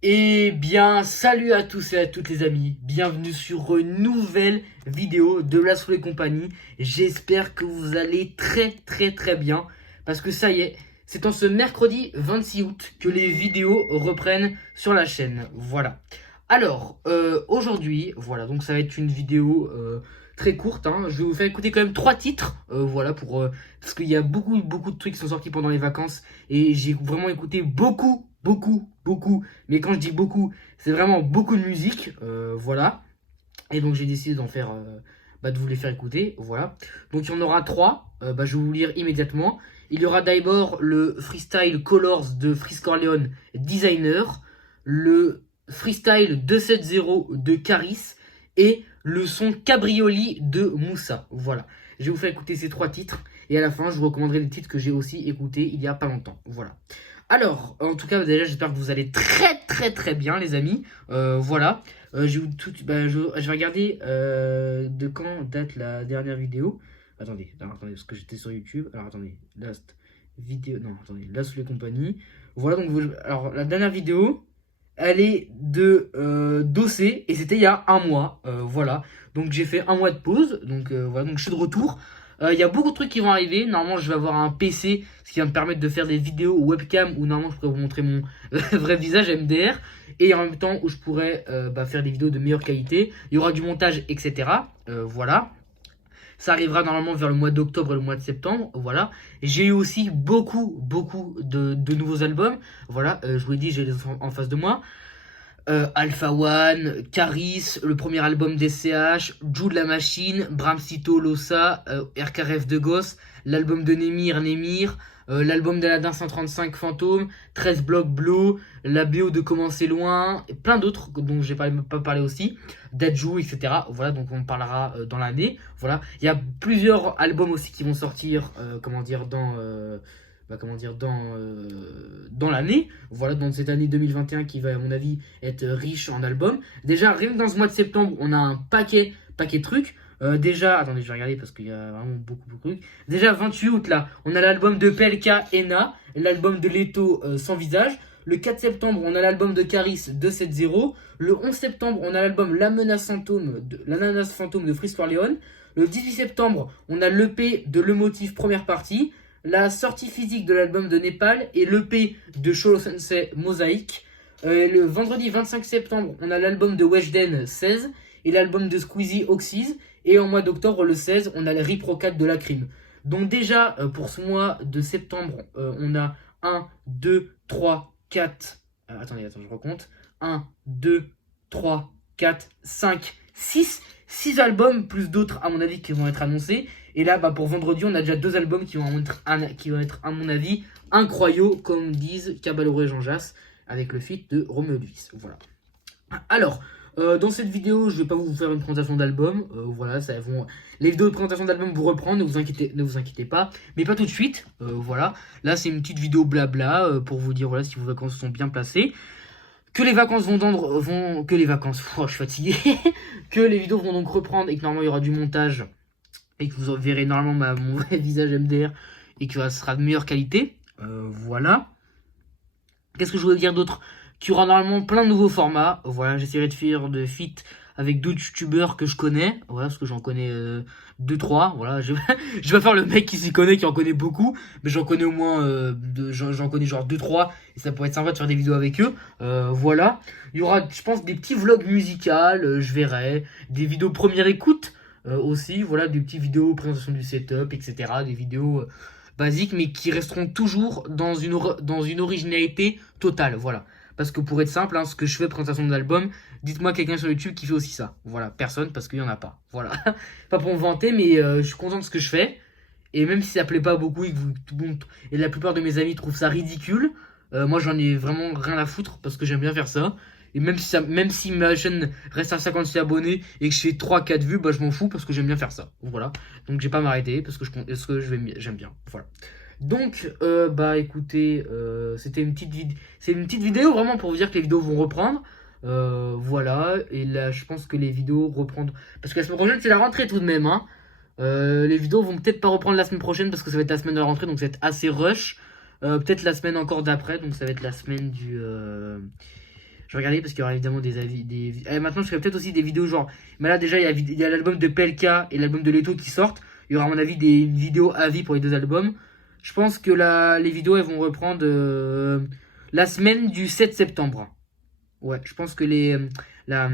Eh bien, salut à tous et à toutes les amis, bienvenue sur une nouvelle vidéo de Last Flow et compagnie. J'espère que vous allez très bien, parce que ça y est, c'est en ce mercredi 26 août que les vidéos reprennent sur la chaîne, voilà. Alors, aujourd'hui, voilà, donc ça va être une vidéo très courte, hein. Je vais vous faire écouter quand même 3 titres, voilà, parce qu'il y a beaucoup de trucs qui sont sortis pendant les vacances, et j'ai vraiment écouté beaucoup. Mais quand je dis beaucoup, c'est vraiment beaucoup de musique, voilà. Et donc j'ai décidé d'en faire, de vous les faire écouter, voilà. Donc il y en aura 3, je vais vous lire immédiatement. Il y aura d'abord le freestyle Colors de Frisk Orleans Designer, le freestyle 270 de Caris et le son Cabrioli de Moussa, voilà. Je vais vous faire écouter ces 3 titres et à la fin je vous recommanderai les titres que j'ai aussi écoutés il y a pas longtemps, voilà. Alors, en tout cas, déjà, j'espère que vous allez très bien, les amis. Voilà. Je vais regarder de quand date la dernière vidéo. Attendez, parce que j'étais sur YouTube. Alors, attendez, last vidéo. Non, attendez, Last les compagnies. Voilà, donc, alors, la dernière vidéo, elle est de Dossé et c'était il y a un mois. Voilà. Donc, j'ai fait un mois de pause. Donc, voilà, donc je suis de retour. Il y a beaucoup de trucs qui vont arriver. Normalement, je vais avoir un PC, ce qui va me permettre de faire des vidéos webcam où normalement je pourrais vous montrer mon vrai visage MDR. Et en même temps où je pourrais faire des vidéos de meilleure qualité. Il y aura du montage, etc. Voilà. Ça arrivera normalement vers le mois d'octobre et le mois de septembre. Voilà. J'ai eu aussi beaucoup de nouveaux albums. Voilà. Je vous l'ai dit, j'ai les en face de moi. Alpha One, Caris, le premier album d'SCH, Jude la Machine, Bramsito, Lossa, RKRF de Goss, l'album de Nemir, l'album d'Aladin 135 Fantôme, 13 blocs Blow, la BO de Comment c'est loin, et plein d'autres dont j'ai pas parlé aussi, Dajou, etc. Voilà, donc on parlera dans l'année. Voilà, il y a plusieurs albums aussi qui vont sortir, dans l'année, voilà, dans cette année 2021 qui va à mon avis être riche en albums. Déjà, rien que dans ce mois de septembre, on a un paquet de trucs. Déjà, attendez, je vais regarder parce qu'il y a vraiment beaucoup de trucs. Déjà, 28 août, là, on a l'album de PLK Ena, l'album de Leto Sans Visage. Le 4 septembre, on a l'album de Caris 270. Le 11 septembre, on a l'album L'Ananas Fantôme de Frisk Orleans. Le 18 septembre, on a l'EP de Le Motif première partie, la sortie physique de l'album de Népal et l'EP de Sholo Sensei Mosaïque. Le vendredi 25 septembre, on a l'album de Weshden 16 et l'album de Squeezie Oxys. Et en mois d'octobre, le 16, on a le Rip 4 de la Crime. Donc déjà, pour ce mois de septembre, on a 1, 2, 3, 4... attendez, je recompte. 1, 2, 3, 4, 5, 6 albums, plus d'autres à mon avis qui vont être annoncés. Et là, pour vendredi, on a déjà 2 albums qui vont être à mon avis incroyables, comme disent Caballero et Jean Jass, avec le feat de Romeo Elvis. Voilà. Alors, dans cette vidéo, je vais pas vous faire une présentation d'album. Voilà, les vidéos de présentation d'album vous reprendre, ne vous inquiétez pas, mais pas tout de suite. Voilà, là c'est une petite vidéo blabla pour vous dire voilà si vos vacances sont bien placées. Que les vacances que les vacances, je suis fatigué. Que les vidéos vont donc reprendre et que normalement il y aura du montage et que vous verrez normalement mon vrai visage MDR et que ça sera de meilleure qualité. Voilà. Qu'est-ce que je voulais dire d'autre? Qu'il y aura normalement plein de nouveaux formats. Voilà, j'essaierai de faire de feat avec d'autres youtubeurs que je connais. Voilà, parce que j'en connais 2-3. Voilà, je vais pas faire le mec qui s'y connaît, qui en connaît beaucoup. Mais j'en connais au moins, j'en connais genre 2-3. Et ça pourrait être sympa de faire des vidéos avec eux. Voilà. Il y aura, je pense, des petits vlogs musicaux. Je verrai. Des vidéos première écoute aussi. Voilà, des petites vidéos présentation du setup, etc. Des vidéos basiques, mais qui resteront toujours dans une originalité totale, voilà. Parce que pour être simple, hein, ce que je fais, présentation de l'album, dites-moi quelqu'un sur YouTube qui fait aussi ça. Voilà, personne, parce qu'il n'y en a pas. Voilà. Pas pour me vanter, mais je suis content de ce que je fais. Et même si ça plaît pas beaucoup et la plupart de mes amis trouvent ça ridicule, moi j'en ai vraiment rien à foutre parce que j'aime bien faire ça. Et même si ma chaîne reste à 56 abonnés et que je fais 3-4 vues, je m'en fous parce que j'aime bien faire ça. Voilà. Donc j'ai pas m'arrêter parce que j'aime bien. Voilà. Donc écoutez, c'est une petite vidéo vraiment pour vous dire que les vidéos vont reprendre. Voilà. Et là je pense que les vidéos reprendront. Parce que la semaine prochaine c'est la rentrée tout de même, hein. Les vidéos vont peut-être pas reprendre la semaine prochaine parce que ça va être la semaine de la rentrée, donc ça va être assez rush. Peut-être la semaine encore d'après, donc ça va être la semaine Je vais regarder parce qu'il y aura évidemment des avis. Maintenant, je ferai peut-être aussi des vidéos genre. Mais là, déjà, il y a l'album de PLK et l'album de Leto qui sortent. Il y aura, à mon avis, des vidéos avis pour les deux albums. Je pense que les vidéos, elles vont reprendre la semaine du 7 septembre. Ouais, je pense que la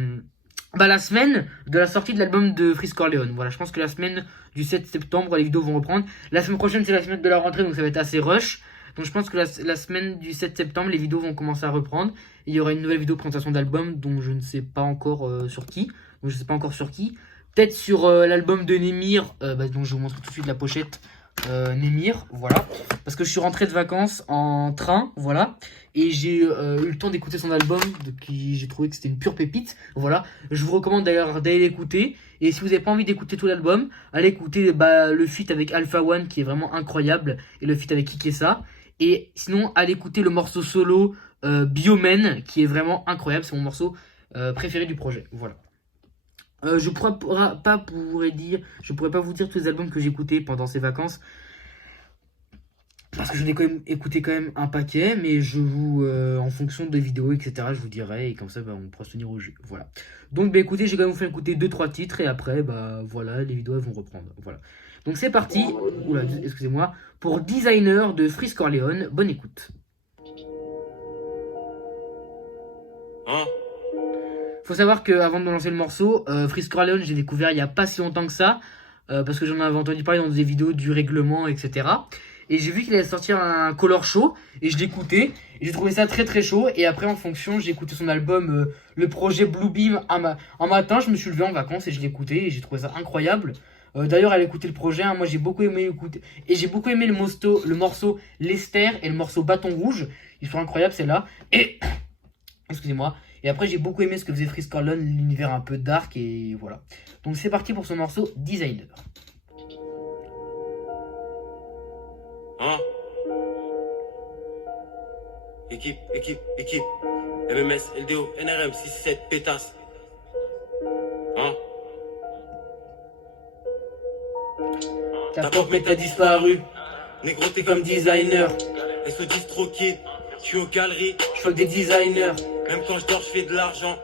semaine de la sortie de l'album de Freeze Corleone. Voilà, je pense que la semaine du 7 septembre, les vidéos vont reprendre. La semaine prochaine, c'est la semaine de la rentrée, donc ça va être assez rush. Donc je pense que la semaine du 7 septembre, les vidéos vont commencer à reprendre. Et il y aura une nouvelle vidéo de présentation d'album dont je ne sais pas encore sur qui. Donc je sais pas encore sur qui. Peut-être sur l'album de Némir, dont je vais vous montrer tout de suite la pochette. Némir, voilà. Parce que je suis rentré de vacances en train, voilà. Et j'ai eu le temps d'écouter son album, j'ai trouvé que c'était une pure pépite, voilà. Je vous recommande d'ailleurs d'aller l'écouter. Et si vous n'avez pas envie d'écouter tout l'album, allez écouter le feat avec Alpha One qui est vraiment incroyable. Et le feat avec Kikessa. Et sinon, allez écouter le morceau solo Biomen qui est vraiment incroyable. C'est mon morceau préféré du projet, voilà. Je pourrais pas vous dire tous les albums que j'ai écoutés pendant ces vacances. Parce que je l'ai quand même écouté quand même un paquet. Mais je vous, en fonction des vidéos, etc., je vous dirai. Et comme ça, on pourra se tenir au jus. Voilà. Donc, écoutez, j'ai quand même vous fait écouter 2-3 titres. Et après, voilà, les vidéos, elles vont reprendre. Voilà. Donc, c'est parti. Oula, excusez-moi. Pour Designer de Freeze Corleone. Bonne écoute. Faut savoir qu'avant de me lancer le morceau, Freeze Corleone, j'ai découvert il n'y a pas si longtemps que ça. Parce que j'en avais entendu parler dans des vidéos du règlement, etc. Et j'ai vu qu'il allait sortir un color show. Et je l'écoutais. Et j'ai trouvé ça très très chaud. Et après, en fonction, j'ai écouté son album, le projet Bluebeam. Un matin, je me suis levé en vacances et je l'ai écouté. Et j'ai trouvé ça incroyable. D'ailleurs, allez écouter le projet. Moi, j'ai beaucoup aimé écouter. Et j'ai beaucoup aimé le morceau Lester et le morceau Bâton Rouge. Ils sont incroyables, celles-là. Et. Excusez-moi. Et après, j'ai beaucoup aimé ce que faisait Freeze Corleone, l'univers un peu dark, et voilà. Donc c'est parti pour ce morceau Designer. Équipe. MMS, LDO, NRM, 6-7, pétasse. Ta pop mais t'as disparu. Négro, t'es comme designer. SO distroqué, je suis aux galeries. Je fais des designers. Même quand je dors, je fais de l'argent.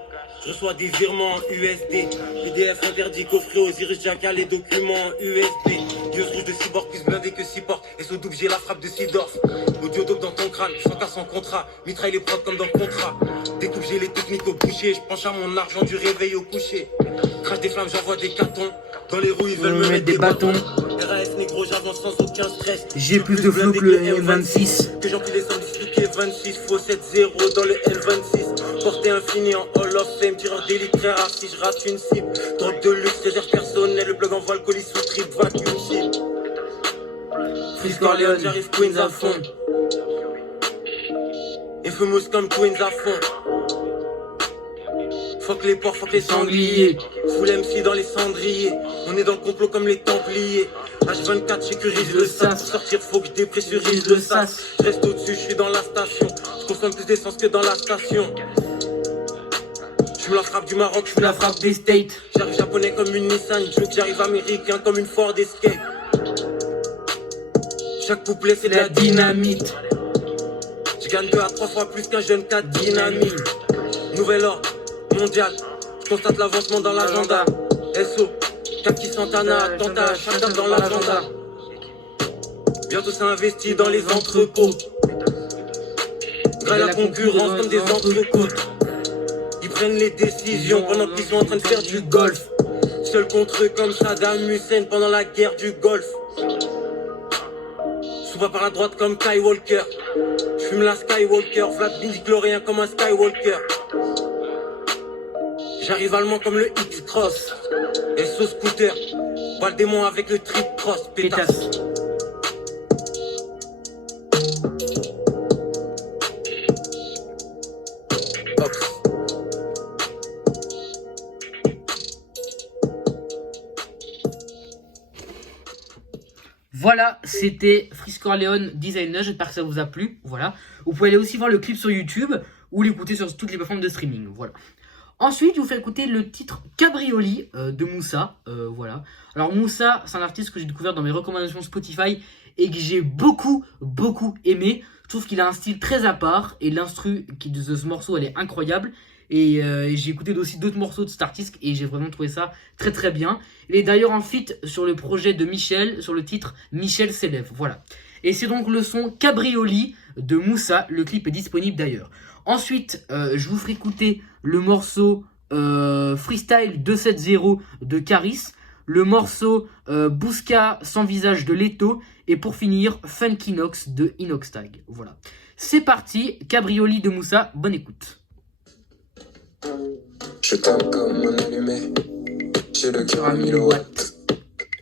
Je reçois des virements en USD. PDF interdit, coffré aux iris jackal, les documents en USB. Dieu rouge de cyborg, plus blindé que 6 portes. Et sous double, j'ai la frappe de Sidorf. Audio dope dans ton crâne, sans cas sans contrat. Mitraille les prods comme dans le contrat. Découpe, j'ai les techniques au boucher. Je penche à mon argent du réveil au coucher. Crache des flammes, j'envoie des cartons. Dans les roues, ils veulent me mettre des bâtons. RAS négro, j'avance sans aucun stress. J'ai plus de flow que le M26. Que j'emplis les 110 26, faux 7-0 dans le L26. Portée infinie en Hall of Fame, tireur d'élite très rare si je rate une cible. Drogue de luxe, réserve personnelle, le blog envoie le colis sous trip, vacuum cible. Freeze Corleone, j'arrive Queens à fond. Infamous comme Queens à fond. Fuck les porcs, fuck les sangliers. Full MC dans les cendriers. On est dans le complot comme les Templiers. H24 sécurise le sas. Pour sortir faut que je dépressurise le sas. Je reste au-dessus, je suis dans la station. Je consomme plus d'essence que dans la station. Je fume la frappe du Maroc, je fume la frappe des States. J'arrive japonais comme une Nissan Juke, j'arrive américain comme une Ford Escape. Chaque couplet c'est de la dynamite. Je gagne 2 à 3 fois plus qu'un jeune 4 dynamique. Nouvel ordre mondial, je constate l'avancement dans l'agenda. SO, Kaki Santana, attentat, chaque date dans l'agenda. Bientôt c'est investi dans les entrepôts. Graille la concurrence comme des entrecôtes. Ils prennent les décisions pendant qu'ils sont en train de faire du golf. Seul contre eux comme Saddam Hussein pendant la guerre du Golfe. Souvent par la droite comme Skywalker. Je fume la Skywalker, Vlad midi-chlorien comme un Skywalker. J'arrive allemand comme le X-Cross. SO scooter, vois le démon avec le trip cross, pétasse. Voilà, c'était Freeze Corleone Designer, j'espère que ça vous a plu, voilà. Vous pouvez aller aussi voir le clip sur YouTube ou l'écouter sur toutes les plateformes de streaming, voilà. Ensuite, je vous fais écouter le titre Cabrioli de Moussa, voilà. Alors Moussa, c'est un artiste que j'ai découvert dans mes recommandations Spotify et que j'ai beaucoup aimé. Je trouve qu'il a un style très à part et l'instru de ce morceau elle est incroyable. Et j'ai écouté aussi d'autres morceaux de Startisk et j'ai vraiment trouvé ça très très bien. Il est d'ailleurs en feat sur le projet de Michel, sur le titre Michel s'élève. Voilà. Et c'est donc le son Cabrioli de Moussa. Le clip est disponible d'ailleurs. Ensuite, je vous ferai écouter le morceau Freestyle 270 de Caris. Le morceau Bousca sans visage de Leto. Et pour finir, Funky Nox de Inoxtag. Voilà. C'est parti, Cabrioli de Moussa. Bonne écoute. Je t'aime comme un allumé, j'ai le cœur à 1000 watts.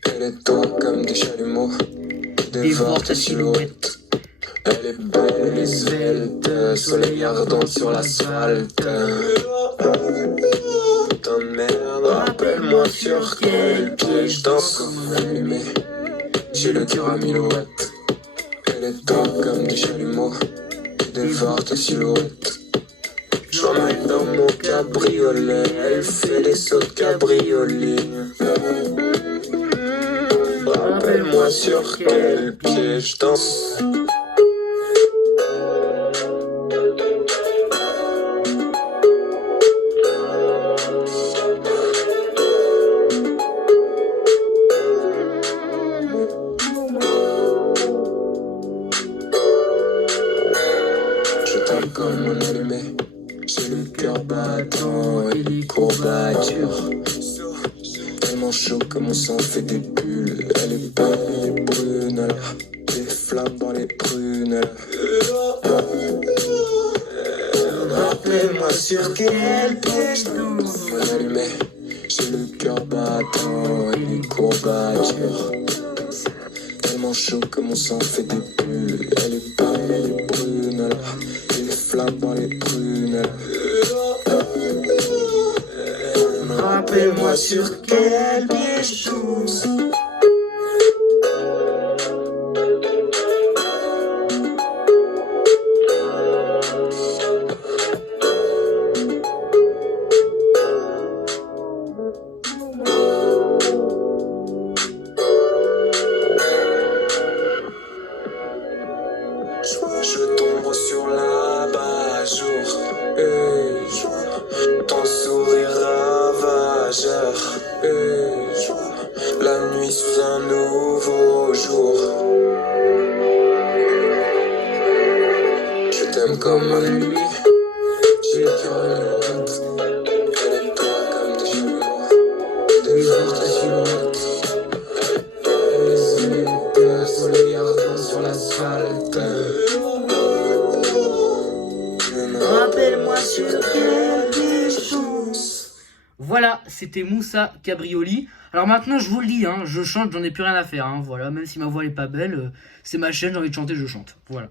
Elle est tôt comme des chalumeaux, dévore ta silhouette. Elle est belle et svelte, soleil ardent sur l'asphalte. Putain de merde, rappelle-moi sur quel pied je danse comme un allumé. J'ai le cœur à 1000 watts. Elle est tôt comme des chalumeaux, dévore ta silhouette. J'emmène dans mon cabriolet, elle fait des sauts de cabriolet. Rappelle-moi sur quel pied je danse. Je t'aime comme un allumé. J'ai le cœur battant et les courbatures. Tellement chaud que mon sang fait des bulles. Elle est belle et brune, elle a des flammes dans les prunes. Rappelle-moi sur quel pied je danse. Mon allumé, j'ai le cœur battant et les courbatures. Tellement chaud que mon sang fait des bulles. Elle est belle et brune, elle a des flammes dans les prunes. Rappelle-moi sur quel pied je danse. Je tombe sur l'abat-jour et je vois ton sourire ravageur et je vois la nuit sous un nouveau jour. Je t'aime comme un nuit, j'ai le cœur à 1000 watts. Elle est toi comme des chalumeaux, dévore ta silhouette. Les yeux, soleil ardent sur l'asphalte. Rappelle-moi sur quel pied je danse. Voilà, c'était Moussa Cabrioli. Alors maintenant, je vous le dis, hein, je chante, j'en ai plus rien à faire. Hein, voilà, même si ma voix n'est pas belle, c'est ma chaîne, j'ai envie de chanter, je chante. Voilà.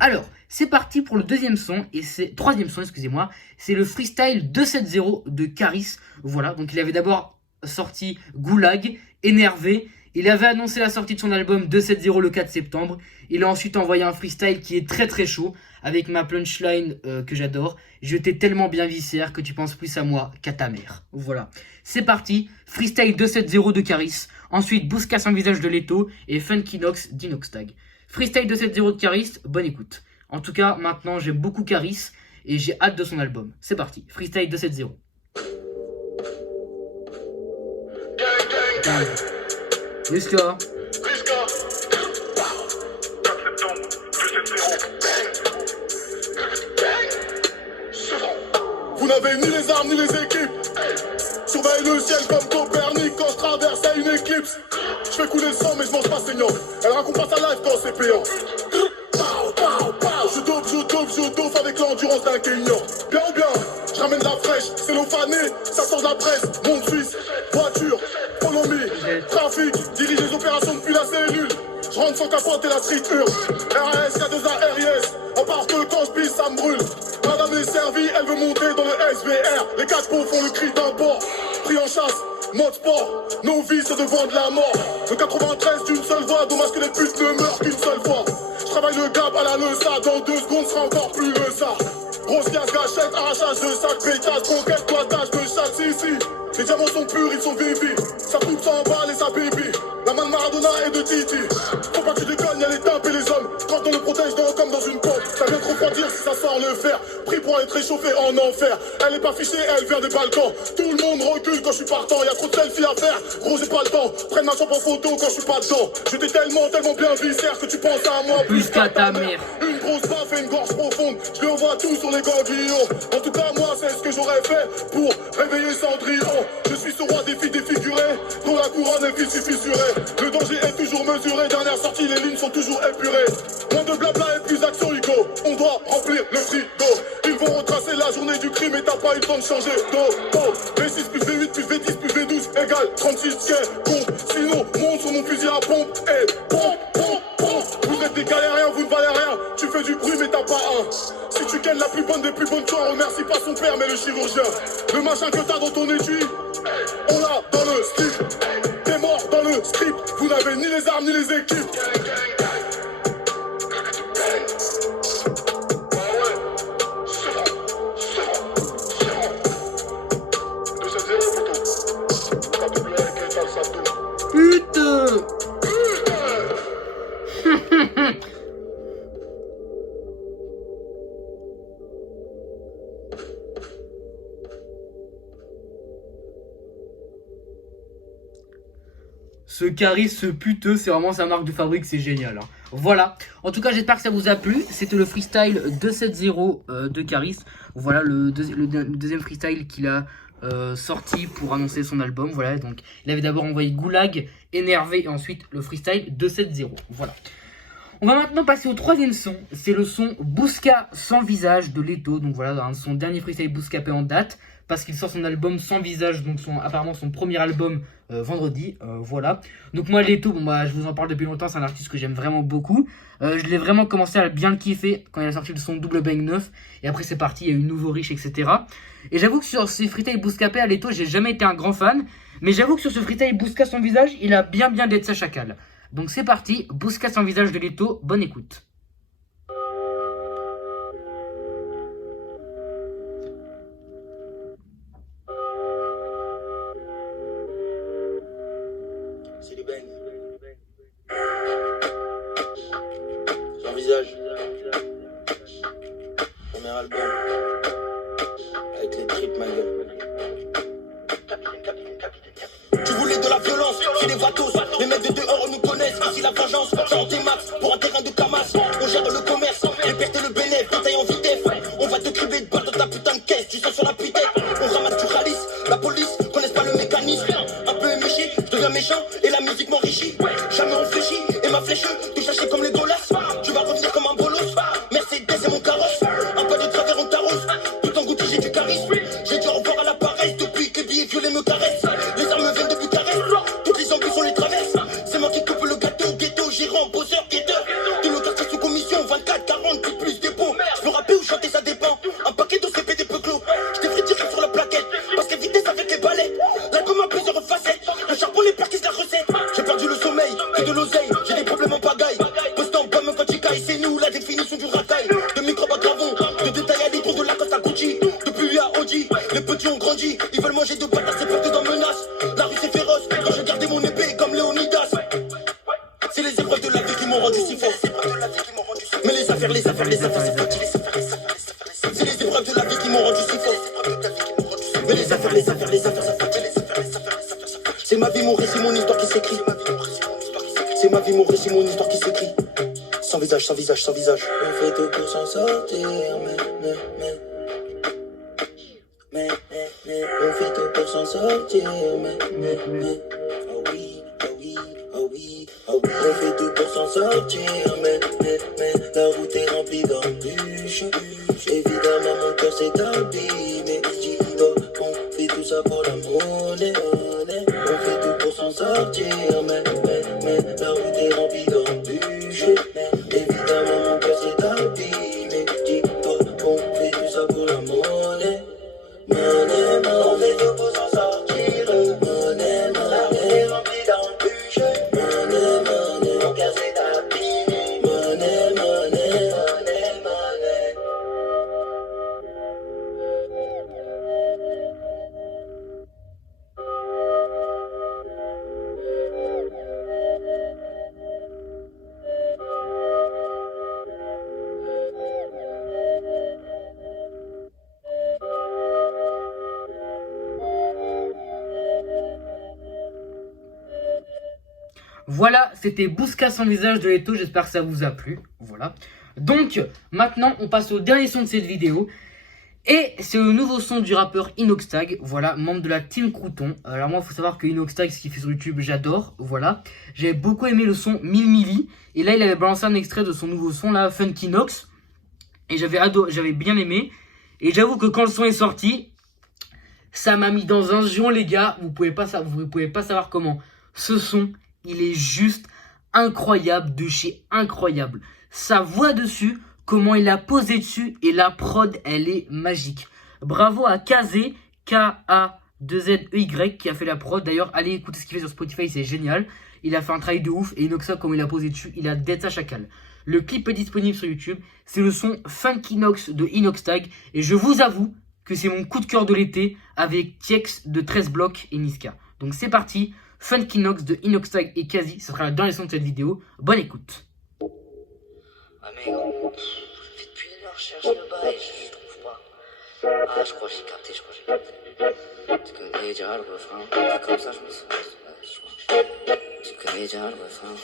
Alors, c'est parti pour le troisième son, excusez-moi. C'est le Freestyle 270 de Caris. Voilà, donc il avait d'abord sorti Goulag, Énervé. Il avait annoncé la sortie de son album 270 le 4 septembre. Il a ensuite envoyé un freestyle qui est très très chaud, avec ma punchline que j'adore. Je t'ai tellement bien viscère que tu penses plus à moi qu'à ta mère. Voilà. C'est parti. Freestyle 270 de Caris. Ensuite, Bousca sans visage de Leto et Funky Nox d'Inoxtag. Freestyle 270 de Caris, bonne écoute. En tout cas, maintenant, j'aime beaucoup Caris et j'ai hâte de son album. C'est parti. Freestyle 270. Jusqu'à vous n'avez ni les armes ni les équipes. Surveille le ciel comme Copernic quand je traverse à une éclipse. Je fais couler le sang mais je mange pas saignant. Elle raconte pas sa life quand c'est payant. Je dope avec l'endurance d'un Kenyan. Bien ou bien, je ramène la fraîche, c'est l'eau fanée, ça sort de la presse. Monde suisse, voiture, follow me, trafic, dirige les opérations depuis la cellule. Je rentre sans capote et la street hurle. RAS, K2A, RIS, à part que quand je pisse ça me brûle. Madame est servie, elle veut monter dans le SVR. Les 4 pots font le cri d'un bord. Pris en chasse, mode sport, nos vies c'est devant de la mort. Le 93 d'une seule voix, dommage que les putes ne meurent qu'une seule fois. Je travaille le gap à la Leusa, dans 2 secondes sera encore plus le ça. Grosse casse, gâchette, arrachage de sac, pétasse, conquête, toitage de chaque ici. Les diamants sont purs, ils sont vivis. Ça coûte 100 balles et ça baby. La main de Maradona et de Titi. Faut pas que tu déconnes, y'a les tapes et les hommes. Quand on le protège dans comme dans une pompe. Ça vient trop refroidir si ça sort le fer. Pris pour être réchauffé en enfer. Elle est pas fichée, elle vient des Balkans. Tout le monde recule quand je suis partant. Y'a trop de selfies à faire, gros j'ai pas le temps. Prenne ma chambre en photo quand je suis pas dedans. J'étais tellement bien viscère que tu penses à moi Plus qu'à ta mère. Une grosse baffe et une gorge profonde. Je lui envoie tout sur les ganglions. En tout cas moi c'est ce que j'aurais fait pour réveiller Cendrillon. Je suis ce roi des filles défigurées, dont la couronne est fissurée. Le danger est toujours mesuré. Dernière sortie, les lignes sont toujours épurées. Moins de blabla et plus d'action Hugo. On doit remplir le frigo. Ils vont retracer la journée du crime et t'as pas eu le temps de changer d'eau. V6 plus V8 plus V10 plus V12 égale 36 tiers. Bon, sinon monte sur mon fusil à pompe et pompe. Vous êtes des galériens, vous ne valez rien. Tu fais du bruit mais t'as pas un. Si tu gagnes la plus bonne des plus bonnes, tu en remercie pas son père mais le chirurgien. Le machin que t'as dans ton étui, on l'a dans le slip. T'es mort dans le script. Vous n'avez ni les armes ni les équipes. Putain. Ce Caris, ce puteux, c'est vraiment sa marque de fabrique, c'est génial. Hein. Voilà. En tout cas, j'espère que ça vous a plu. C'était le freestyle 270 de Caris. Voilà le deuxième freestyle qu'il a sorti pour annoncer son album. Voilà, donc il avait d'abord envoyé Goulag, Énervé et ensuite le freestyle 270. Voilà. On va maintenant passer au troisième son. C'est le son Bouska sans visage de Leto. Donc voilà, son dernier freestyle bouscapé en date. Parce qu'il sort son album Sans Visage, donc apparemment son premier album vendredi, voilà. Donc moi Leto, bon bah je vous en parle depuis longtemps, c'est un artiste que j'aime vraiment beaucoup. Je l'ai vraiment commencé à bien le kiffer quand il a sorti son Double Bang 9, et après c'est parti, il y a eu Nouveau Riche, etc. Et j'avoue que sur ces freestyles bouscapés à Leto, j'ai jamais été un grand fan, mais j'avoue que sur ce freestyle Bouska Sans Visage, il a bien d'être sa chacal. Donc c'est parti, Bouska Sans Visage de Leto, bonne écoute. C'est du bang. Sans visage. Premier album. Avec les tripes, ma gueule. Tu voulais de la violence, c'est des vatos. Les mecs de dehors nous connaissent. Ici la vengeance, genre des max. Pour un terrain de camas, on gère le commerce. Les pertes et le bénéfice, détail en vitesse. On va te criber de balle dans ta putain de caisse. Du sang sur la putette. On ramasse du ralice. La police connaisse pas le mécanisme. Un peu éméché, je deviens méchant. Et la musique m'enrichit. Jamais réfléchi. Et ma flèche, tout chercher comme les dollars. Tu vas revenir comme un bolos. Mercedes et mon carrosse. Un pas de travers, on t'arrose. Tout en goûté, j'ai du charisme. J'ai dit au revoir à la paresse. Depuis que billets violets me caressent. Les armes viennent de Bucarest. Toutes les ambitions on les traverse. C'est moi qui coupe le gâteau. Ghetto, gérant, bosseur, guetteur. De nos quartiers sous commission. 24, 40, plus dépôt. Je peux rapper ou chanter, ça dépend. Un paquet de CP des peu clos. Je t'ai fait tirer sur la plaquette. Parce qu'elle vitesse avec les balais. L'album a plusieurs facettes. Le charbon, les perquis, la recette. J'ai perdu le sommeil, que de l'oseille. J'ai des problèmes en pagaille. Poste en pomme quand tu cailles. C'est nous la définition du racaille. De microbes à gravon. De détails à litre de la coste à Gucci. Depuis à Audi. Les petits ont grandi. Ils veulent manger de pâtes. C'est porté dans menace. La rue c'est féroce. Quand je gardais mon épée comme Léonidas. C'est les épreuves de la vie qui m'ont rendu si fort. Mais les affaires, c'est fatigué. C'est les épreuves de la vie qui m'ont rendu si fort. Mais les affaires, c'est fatigué. C'est ma vie, mon récit, mon histoire qui s'écrit. C'est ma vie, mon récit, mon histoire qui s'écrit. Sans visage, sans visage, sans visage. On fait tout pour s'en sortir, mais on fait tout pour s'en sortir, mais oh oui, oh oui, oh oui, oh oui. On fait tout pour s'en sortir, mais la route est remplie d'embûches. Évidemment mon cœur s'est abîmé. Dis-toi qu'on fait tout ça pour la monnaie. On fait tout pour s'en sortir, mais la route est remplie d'embûches. Évidemment mon cœur s'est abîmé. Dis-toi qu'on fait tout ça pour la monnaie. On fait tout pour s'en sortir. La route est remplie d'embûches. Mon cœur s'est abîmé. Voilà, c'était Bouska sans visage de Leto, j'espère que ça vous a plu. Voilà. Donc, maintenant, on passe au dernier son de cette vidéo. Et c'est le nouveau son du rappeur Inoxtag, voilà, membre de la Team Crouton. Alors moi, il faut savoir que Inoxtag, ce qu'il fait sur YouTube, j'adore, voilà. J'avais beaucoup aimé le son 1000 Milli. Et là, il avait balancé un extrait de son nouveau son, là, Funky Nox. Et j'avais bien aimé. Et j'avoue que quand le son est sorti, ça m'a mis dans un giron, les gars. Vous pouvez pas savoir comment. Ce son, il est juste incroyable, de chez incroyable. Sa voix dessus, comment il a posé dessus, et la prod, elle est magique. Bravo à Kazé, K-A-2-Z-E-Y, qui a fait la prod. D'ailleurs, allez écouter ce qu'il fait sur Spotify, c'est génial. Il a fait un travail de ouf, et Inoxtag, comme il a posé dessus, il a dead sa chacal. Le clip est disponible sur YouTube. C'est le son Funky Nox de Inoxtag. Et je vous avoue que c'est mon coup de cœur de l'été avec Tiex de 13 blocs et Niska. Donc c'est parti. Funky Nox de Inoxtag et Kazi. Ça sera dans les sons de cette vidéo. Bonne écoute. Ah mais gros, ça fait depuis une heure, je cherche le bail, je trouve pas. Ah, je crois que j'ai capté, Tu connais déjà le refrain, c'est comme ça je me sens. Tu connais déjà le refrain,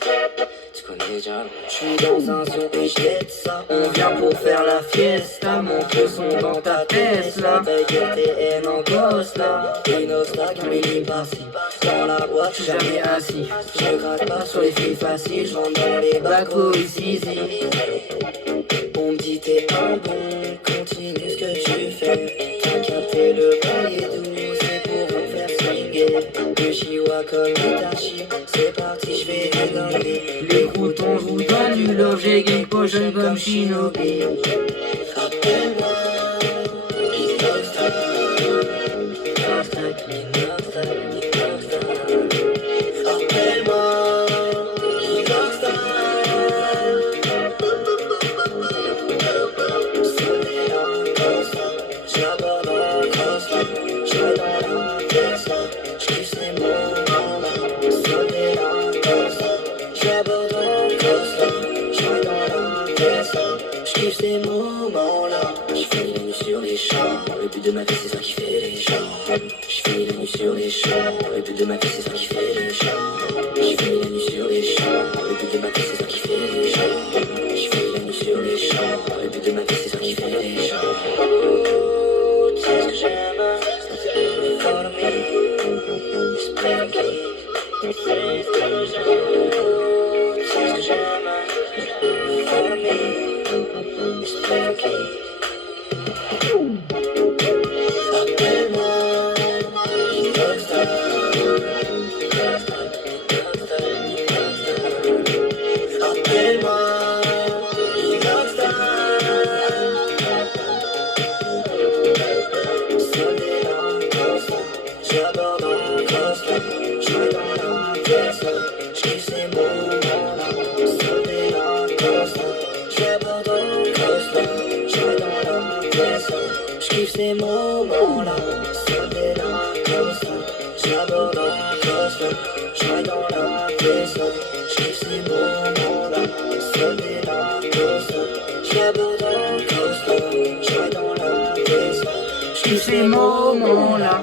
tu connais déjà le refrain. Je suis dans un son et je ça. On vient pour faire la fiesta, monte le son dans ta Tesla. Veille TN en gosse là, Inoxtag, un mini par-ci. Dans la boîte, je suis jamais assis. Je gratte pas sur les filles faciles, je rentre dans les bacs ici. On me dit t'es un bon, continue ce que tu fais. T'as capté le bail et tout, c'est pour me faire swinguer. Le chihuahua comme Itachi, c'est parti, je vais les dinguer. Les croutons, je vous donne du love, j'ai game potion comme Shinobi. Rappelle-moi, Inoxtag, rappelle-moi, Inoxtag. Ces moments-là, je finis la nuit sur les champs. Le but de ma vie, c'est ça qui fait les gens. Je finis la nuit sur les champs. Le but de ma vie, c'est ça qui fait les gens. Je finis la nuit sur les champs. Le but de ma vie, c'est ça qui fait les gens. Je finis la nuit sur les champs. Le but de ma vie, c'est ça qui fait les gens. Tu sais ce que j'aime, follow me, it's breaking. Tu sais ce que j'aime, follow me. It's breaking. Rappelle-moi, Inoxtag. Rappelle-moi, Inoxtag. Sonner la costa, j'aborde en costa, je vais dans la Tesla, je kiffe ces moments-là. Sonner la costa, j'aborde en costa, je vais dans la Tesla, je kiffe ces moments-là. Sonner la costa, j'aborde en costa, je vais dans la Tesla, je kiffe ces moments-là. Sonner la costa, j'aborde en costa, je vais dans la Tesla, je kiffe ces moments-là.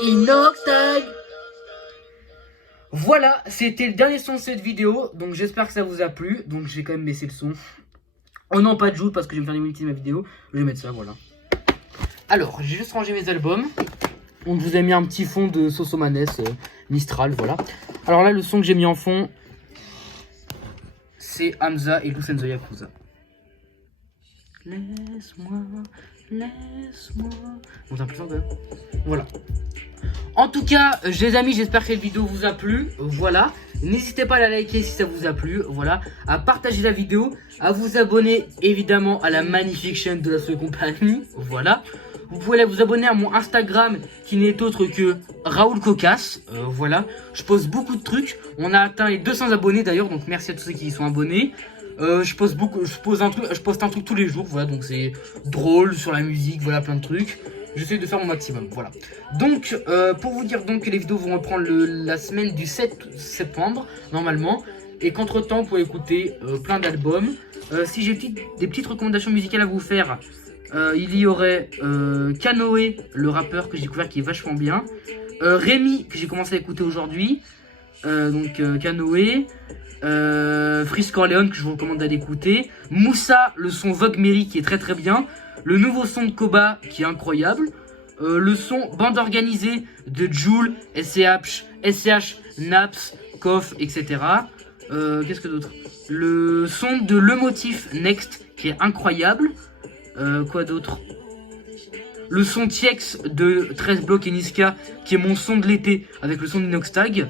Inoxtag. Voilà, c'était le dernier son de cette vidéo. Donc j'espère que ça vous a plu. Donc j'ai quand même baissé le son. Oh non, pas de joue parce que je vais me faire démonétiser ma vidéo. Je vais mettre ça, voilà. Alors, j'ai juste rangé mes albums. On vous a mis un petit fond de Sosomanes, Mistral, voilà. Alors là, le son que j'ai mis en fond, c'est Hamza et Lucenzo Yakuza. Laisse-moi, laisse-moi. Bon, c'est un peu fort quand même. Voilà. En tout cas, les amis, j'espère que cette vidéo vous a plu. Voilà. N'hésitez pas à la liker si ça vous a plu. Voilà. À partager la vidéo. À vous abonner évidemment à la magnifique chaîne de la Seule Compagnie. Voilà. Vous pouvez aller vous abonner à mon Instagram qui n'est autre que Raoul Cocasse. Voilà, je poste beaucoup de trucs. On a atteint les 200 abonnés d'ailleurs, donc merci à tous ceux qui y sont abonnés. Je poste un truc tous les jours, voilà, donc c'est drôle, sur la musique, voilà, plein de trucs. J'essaie de faire mon maximum, voilà. Donc, pour vous dire donc que les vidéos vont reprendre la semaine du 7 septembre, normalement. Et qu'entre temps, vous pouvez écouter plein d'albums. Si j'ai des petites recommandations musicales à vous faire, il y aurait Kanoé, le rappeur que j'ai découvert qui est vachement bien. Rémi, que j'ai commencé à écouter aujourd'hui. Donc Kanoé. Freeze Corleone, que je vous recommande d'aller écouter. Moussa, le son Vogue Mary qui est très très bien. Le nouveau son de Koba qui est incroyable. Le son Bande Organisée de Jul, SCH, Naps, Koff, etc. Qu'est-ce que d'autre? Le son de Le Motif Next qui est incroyable. Quoi d'autre? Le son TX de 13 blocs et Niska qui est mon son de l'été avec le son d'Inoxtag.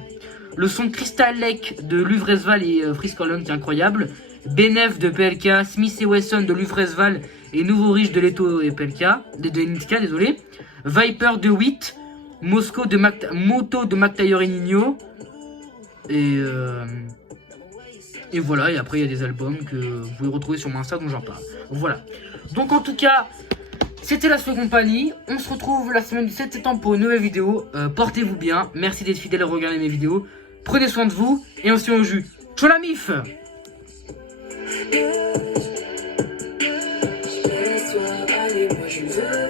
Le son Crystal Lake de Luvresval et Freeze Corleone qui est incroyable. Benef de PLK, Smith et Wesson de Luvresval et Nouveau Riche de Leto et PLK, de Niska, désolé. Viper de Witt, Moto de McTayer et Nino. Et voilà, et après il y a des albums que vous pouvez retrouver sur mon Insta dont j'en parle. Voilà. Donc en tout cas, c'était la Sphère Compagnie. On se retrouve la semaine du 7 septembre pour une nouvelle vidéo. Portez-vous bien. Merci d'être fidèles et de regarder mes vidéos. Prenez soin de vous et on se tient au jus. Ciao la mif! Laisse-toi aller, moi je veux